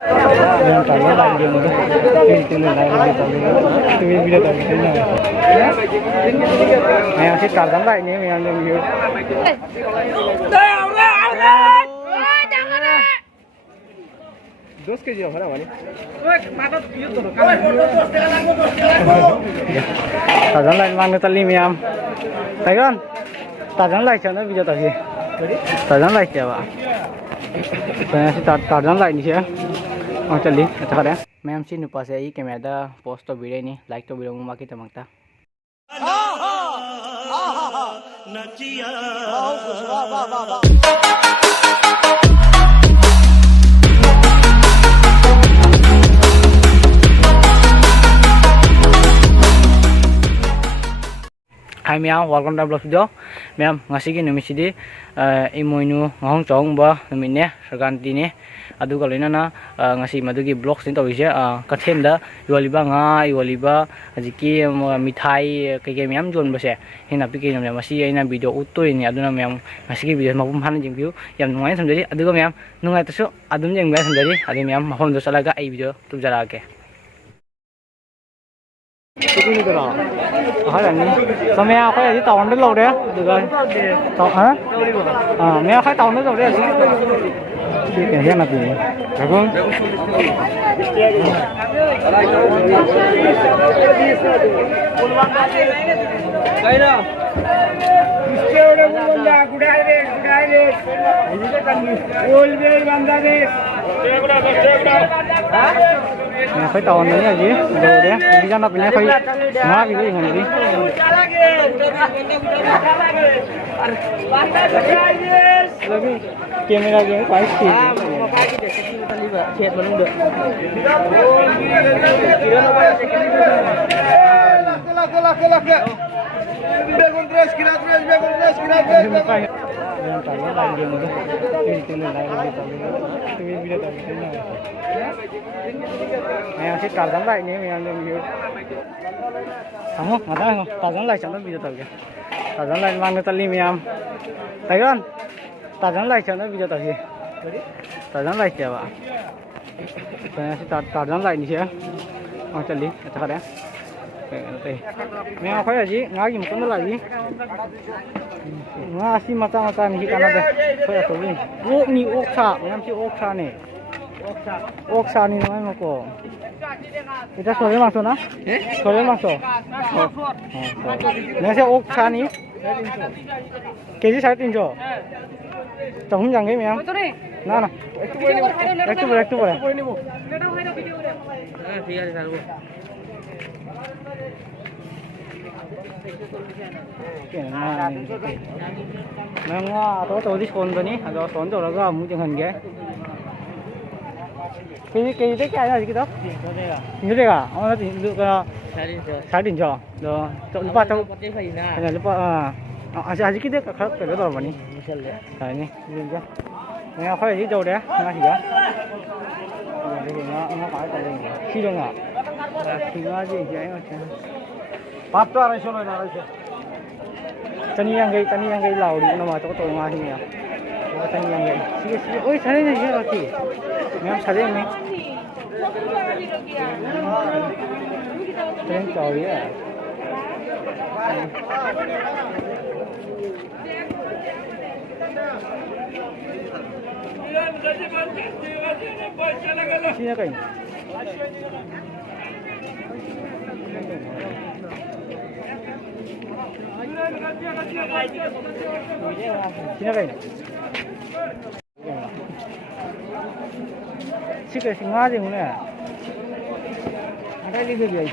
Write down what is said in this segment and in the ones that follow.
Yang tanya lagi yang itu, itu lagi itu video tadi kan ya. Yang sih kardan lại nih yang view. Dos kg हो रहा वाले ताजन line मांगने तली में हम ताइगन ताजन line चलना भी जाता है ताजन लाइन क्या बा तो ऐसे ताजन लाइन नहीं है और चली अच्छा करें मैं हम सीन ऊपर से आई कैमरा पोस्ट तो वीडियो नहीं लाइक तो वीडियो बाकी चमकता Hai meow, welcome to vlog video. Meow, ngasih gini mesti imoinu ngahong chong ba namanya serganti ni. Adu kalau ini na ngasih madu ki vlog sini tahu isya katen dah iwaliba nga iwaliba ajiki mithai kayak meow jual bahasa. Ini tapi kini meow masih ini video utuh ini adu na meow ngasih ki video maupun mana jeng view yang nungai sendiri. Adu ko meow nungai tu adu jeng bahasa sendiri. Adu meow maupun dosa laga video tu jalan ke. Itu ni berapa? Hay là sao mẹ phải ở tàu nước lâu đấy được rồi tàu hả mẹ phải tàu nước lâu đấy chị kể xem là gì phải không cái nào mẹ phải tàu nữa là gì đồ đấy đi ra nó phải phải ngã cái gì này đi lagi kamera cái phải xịt chết mà không được begon tres kira yang tanya lagi yang itu video tadi kan yang sih kardan lại nih yang view kamu nggak tahu kardan lại channel video tadi kardan lại mang tali miam thấy không kardan lại channel video tadi kardan lại siapa saya sih kardan lại nih ya mau tali अच्छा करें मैं apa ya sih ngagi mungkin lagi ngasih macam-macam nih karena deh kayak tuh ini nih oksa yang si oksa nih oksa nih namanya kok kita sore masuk na sore masuk nih si oksa nih keji 350 tổng rằng cái mẹ na na একটু পরে ঠিক আছে ছাড়বো nang to di son to ni ado son to la ga mu jeng han ge cái đấy cái này gì đó như thế à nó thì được sai đỉnh cho đó chọn lúc bắt trong cái lúc à cái đấy khác cái đó rồi mà ní cái này nhìn chưa nghe phải gì đâu đấy nghe gì á nó phải cái gì xí đâu à thì nó gì vậy bắt ra rồi xong rồi nào rồi tani yang gay laudi na mga to nga hiya tani yang gay sige oy sare na siya laki ma'am sare ni tren chawri à sino kayo sino kayo sige singa din muna ada di bibig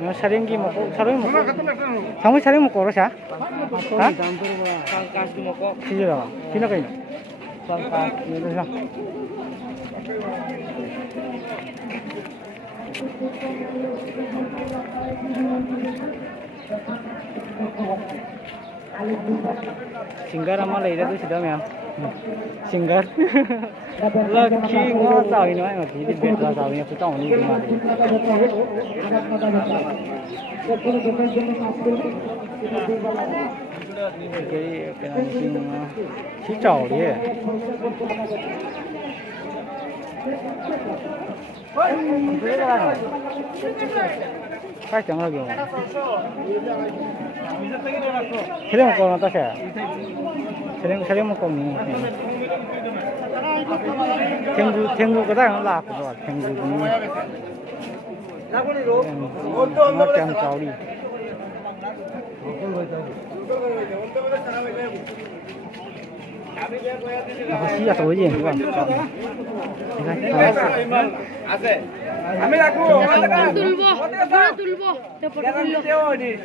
nó saring ki moko saring moko samui saring moko ro sa ha sangkas ki moko sino sino kayo sangkas ni sa Singgar ama lei ra tu sida ma'am singgar lucky nga sao ini mah di bet la sao ni aku tahu ni gimana cái này chỉ trầu đi phải chẳng là kiểu thế là một con nó ta sẽ thế là một con này thiên gu cái đó nó lạc rồi thiên gu nó chăm cháu đi Masih ya tahu aja nih bang.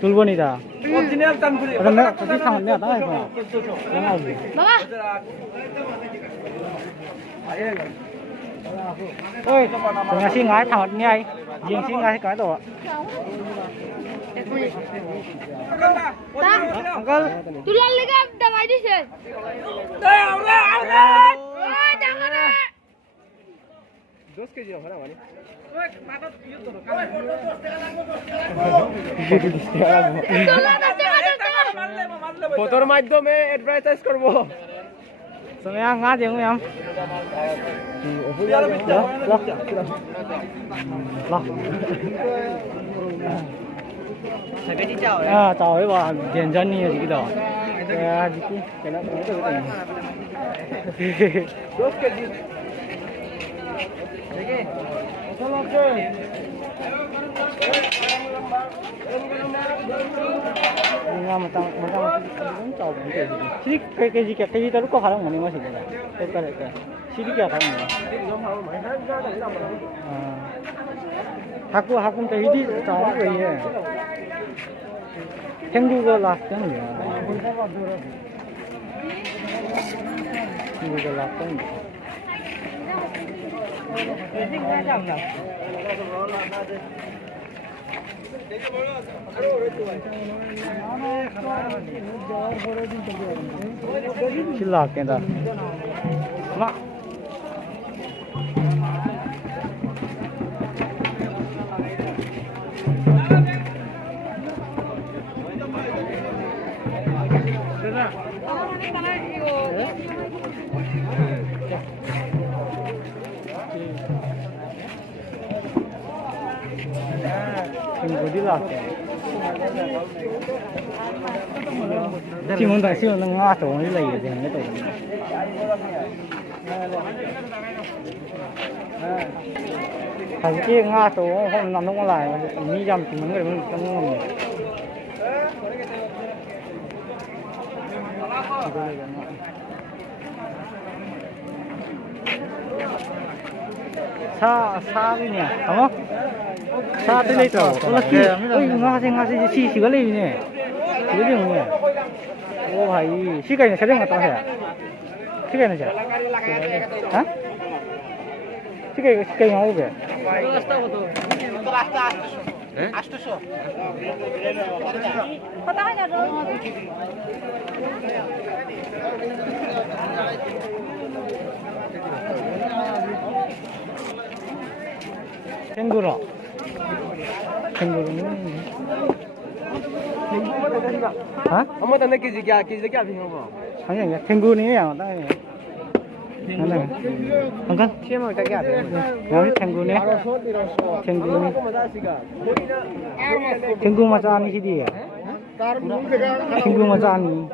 Tulbo nih dah. Ada nggak? Tadi sangat lihat apa? Yang apa? Bapa. Ôi, tụi xin ngái thằng như này, riêng xin ngái cái tổ ạ. Uncle, Tulan lagi dangai di sini. Jangan deh. Dos kg orang mana? ফটোর মাধ্যমে advertise করব semuanya ngajeng yang. Loh. Sampai di jauh À, chào ấy bà tiền dân như gì đó. À, gì cái nó cũng được này. Dos kg. Oke. Tolong ke. Nga matang chào cũng được. Chỉ cái gì đó lúc có khả năng mà mình sẽ được. Cái. Chỉ cái khả năng. À. 학군 때 이디 chào cái gì. 생두가 lasting ya. 생두가 lasting. Sila kenda. Ma. Tunggu di lah. Simon dah Simon ngah tu, ni lagi dia ni tu. Thằng kia ngah tu, hôm nằm không lại, mi jam thì mình người mình không. Sa cái nè, đúng không? Sa tới đây rồi, có là kia, ôi ngã xe chỉ cái này nè, chỉ cái gì nè, ô भाई, chỉ cái này sẽ đang ngắt hả? Chỉ cái này chứ? Hả? Chỉ cái nào vậy? 캥거루. 캥거루는 hả? Ông mới tên cái gì kìa không bỏ. 아니 아니야. 캥거루네요. 땅에. 하나. 잠깐. Xem cái kìa. 여기 캥거루네. 캥거루. 캥거루 맞아 아니시디야. 캥거루 맞아 아니.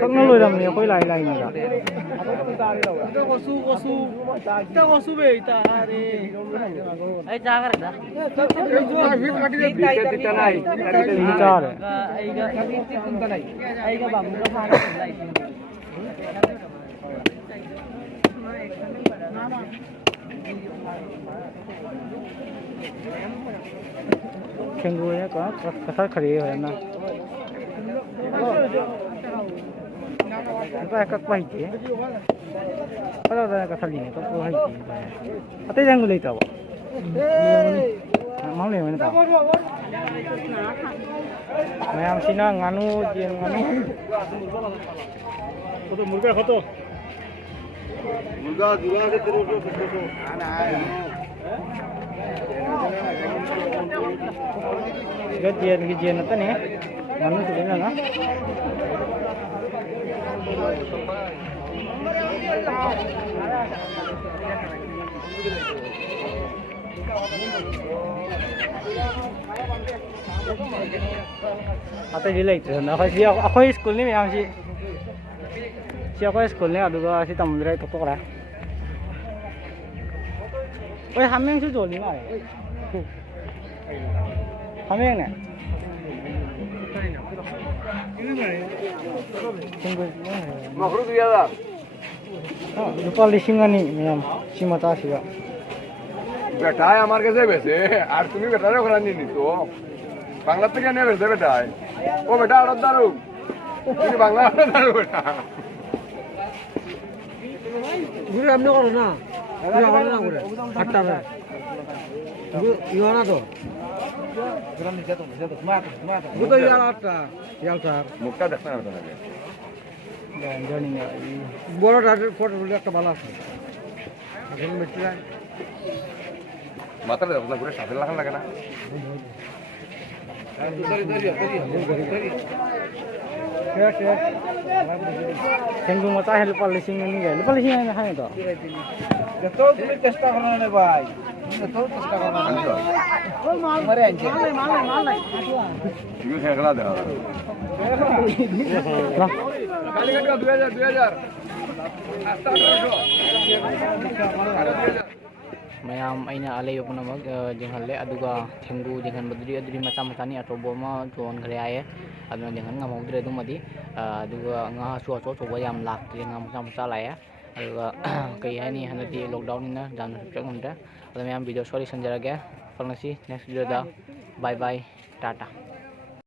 các nó lôi làm nhiều quay lại này nhỉ? Có su về ta đi. Ay jangan dah. Kita naik. Kita deh. Ay ga bangun ka sana lai. 캥거루에 có kasar khari rồi na. Cái các bài chứ, bắt đầu là các thằng này các cô hay chứ, ở đây đang ngồi tàu, máu liền tàu, mày làm xin nó nganu chiên nganu, तो मुर्गा खातो मुर्गा जुला से तेरे को cái chuyện nó tên này ngắn nó tụi nó atau di late na kasi ako school ni mayam si ako school ni aduga si tamundray totok ra oi hameng su joli ma hameng ne Makro tu ya. rupa lising ani mayam si mata siga बेटा है हमारे कैसे वैसे आज तुम्हें बेटा रखना नहीं तो बांग्ला तो क्या नहीं वैसे बेटा है ओ बेटा आड़त दारू ये बांग्ला आड़त दारू बेटा गुरु हमने करो ना गुरु हमारे ना गुरु हट्टा में गुरु युवाना तो गुरु तो यार हट्टा यार सर मुक्का देखना है बेटा journey ne बड़ा डाक्टर फोटो ले एक बाला है अगले में चला मात्र देखो ना पूरे साथ लगन लगना tenggu mata hel lupa lising ni ga lupa lising ni ha to तो तुम्हें चेष्टा करना है भाई तो चेष्टा करना है मरे अंजे माल ये खेला दे खाली कट 2000 नाश्ता करो mayam aina alay yo puna mag jenghalle aduga thengu jenghan badri adri macha macha ni atobo ma jon khare aye aduna jenghan nga maudre du madi aduga nga so so so yam lak jengha macha macha la ya aduga kai hani hanati lockdown ni na jan chak ngamda aduna mayam video sorry sanjara ga falnasi next video da bye bye tata